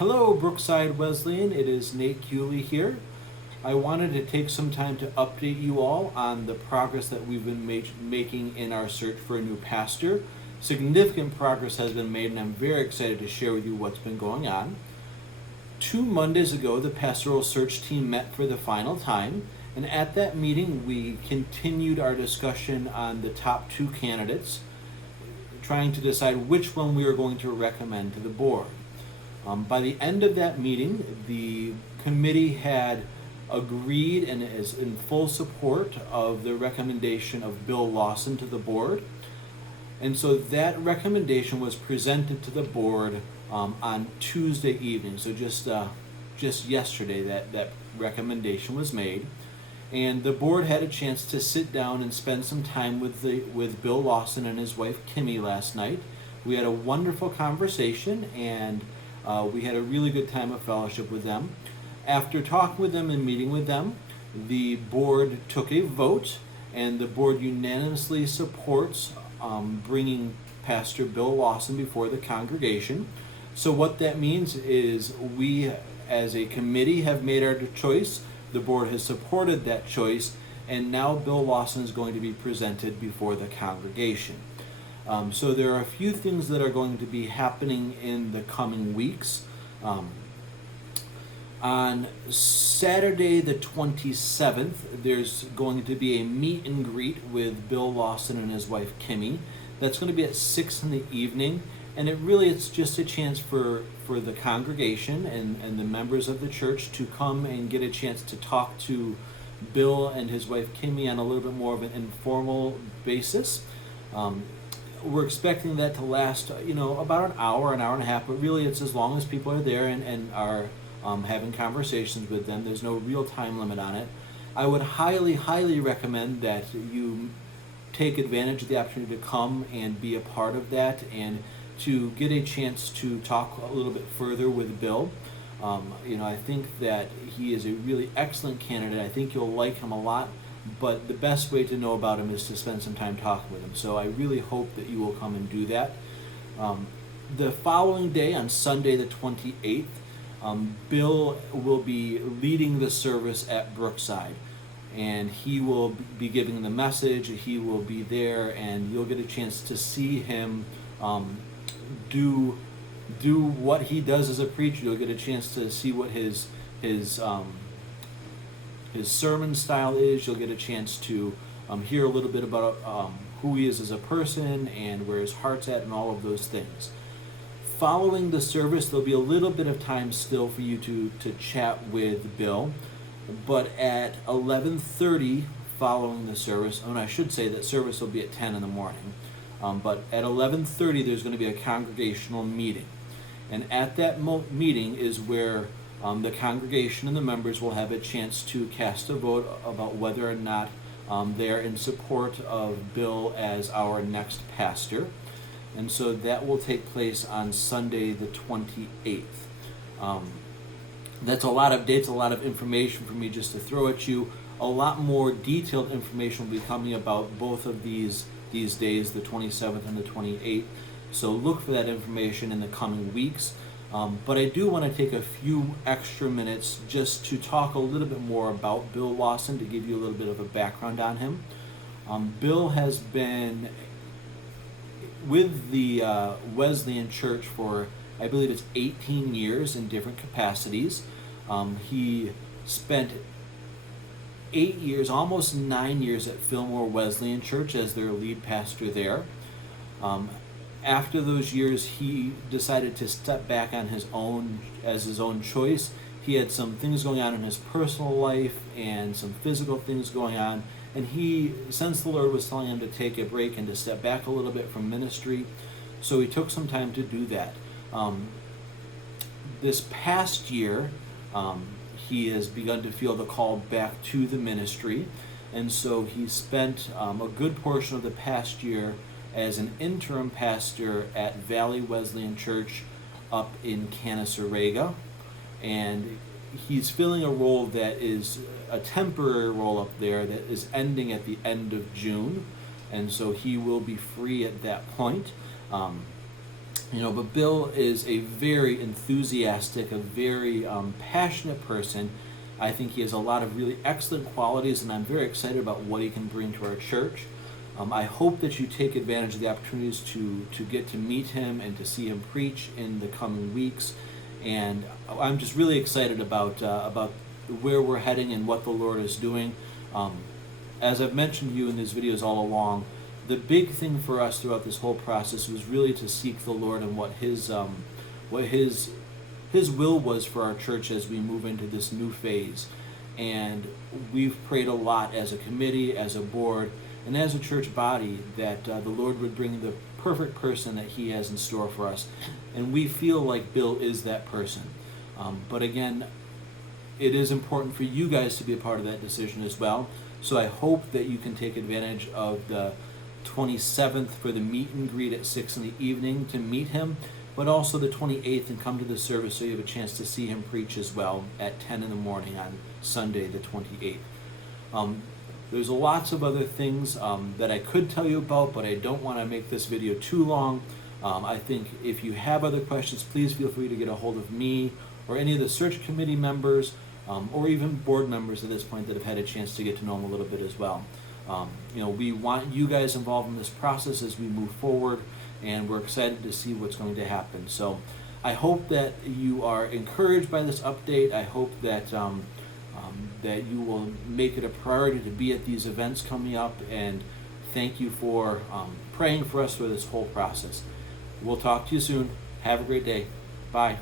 Hello, Brookside Wesleyan. It is Nate Cooley here. I wanted to take some time to update you all on the progress that we've been making in our search for a new pastor. Significant progress has been made, and I'm very excited to share with you what's been going on. 2 Mondays ago, the pastoral search team met for the final time, and at that meeting, we continued our discussion on the top 2 candidates, trying to decide which one we were going to recommend to the board. By the end of that meeting, the committee had agreed and is in full support of the recommendation of Bill Lawson to the board. And so that recommendation was presented to the board on Tuesday evening. So just yesterday, that recommendation was made. And the board had a chance to sit down and spend some time with Bill Lawson and his wife Kimmy last night. We had a wonderful conversation, and we had a really good time of fellowship with them. After talking with them and meeting with them, the board took a vote, and the board unanimously supports bringing Pastor Bill Lawson before the congregation. So what that means is we, as a committee, have made our choice. The board has supported that choice, and now Bill Lawson is going to be presented before the congregation. So there are a few things that are going to be happening in the coming weeks. On Saturday the 27th, there's going to be a meet and greet with Bill Lawson and his wife Kimmy. That's going to be at 6 in the evening, and it's just a chance for the congregation and the members of the church to come and get a chance to talk to Bill and his wife Kimmy on a little bit more of an informal basis. We're expecting that to last, about an hour and a half, but really it's as long as people are there and are having conversations with them. There's no real time limit on it. I would highly, highly recommend that you take advantage of the opportunity to come and be a part of that and to get a chance to talk a little bit further with Bill. I think that he is a really excellent candidate. I think you'll like him a lot. But the best way to know about him is to spend some time talking with him. So I really hope that you will come and do that. The following day, on Sunday the 28th, Bill will be leading the service at Brookside. And he will be giving the message. He will be there, and you'll get a chance to see him do what he does as a preacher. You'll get a chance to see what his sermon style is. You'll get a chance to hear a little bit about who he is as a person and where his heart's at and all of those things. Following the service, there'll be a little bit of time still for you to chat with Bill. But at 11:30 following the service, and I should say that service will be at 10 in the morning, but at 11:30 there's going to be a congregational meeting. And at that meeting is where the congregation and the members will have a chance to cast a vote about whether or not they are in support of Bill as our next pastor. And so that will take place on Sunday the 28th. That's a lot of dates, a lot of information for me just to throw at you. A lot more detailed information will be coming about both of these days, the 27th and the 28th. So look for that information in the coming weeks. But I do want to take a few extra minutes just to talk a little bit more about Bill Lawson, to give you a little bit of a background on him. Bill has been with the Wesleyan Church for, I believe it's 18 years in different capacities. He spent 8 years, almost 9 years at Fillmore Wesleyan Church as their lead pastor there. After those years, he decided to step back on his own choice. He had some things going on in his personal life and some physical things going on, and he sensed the Lord was telling him to take a break and to step back a little bit from ministry. So he took some time to do that. This past year, he has begun to feel the call back to the ministry, and so he spent a good portion of the past year as an interim pastor at Valley Wesleyan Church up in Canasarega, and he's filling a role that is a temporary role up there that is ending at the end of June, and so he will be free at that point. But Bill is a very enthusiastic, a very passionate person. I think he has a lot of really excellent qualities, and I'm very excited about what he can bring to our church. I hope that you take advantage of the opportunities to get to meet him and to see him preach in the coming weeks. And I'm just really excited about where we're heading and what the Lord is doing. As I've mentioned to you in these videos all along, the big thing for us throughout this whole process was really to seek the Lord and what His will was for our church as we move into this new phase. And we've prayed a lot as a committee, as a board, and as a church body that the Lord would bring the perfect person that He has in store for us. And we feel like Bill is that person. But again, it is important for you guys to be a part of that decision as well. So I hope that you can take advantage of the 27th for the meet and greet at 6 in the evening to meet him, but also the 28th and come to the service so you have a chance to see him preach as well at 10 in the morning on Sunday the 28th. There's lots of other things that I could tell you about, but I don't want to make this video too long. I think if you have other questions, please feel free to get a hold of me or any of the search committee members or even board members at this point that have had a chance to get to know him a little bit as well. We want you guys involved in this process as we move forward, and we're excited to see what's going to happen. So I hope that you are encouraged by this update. I hope that that you will make it a priority to be at these events coming up, and thank you for praying for us through this whole process. We'll talk to you soon. Have a great day. Bye.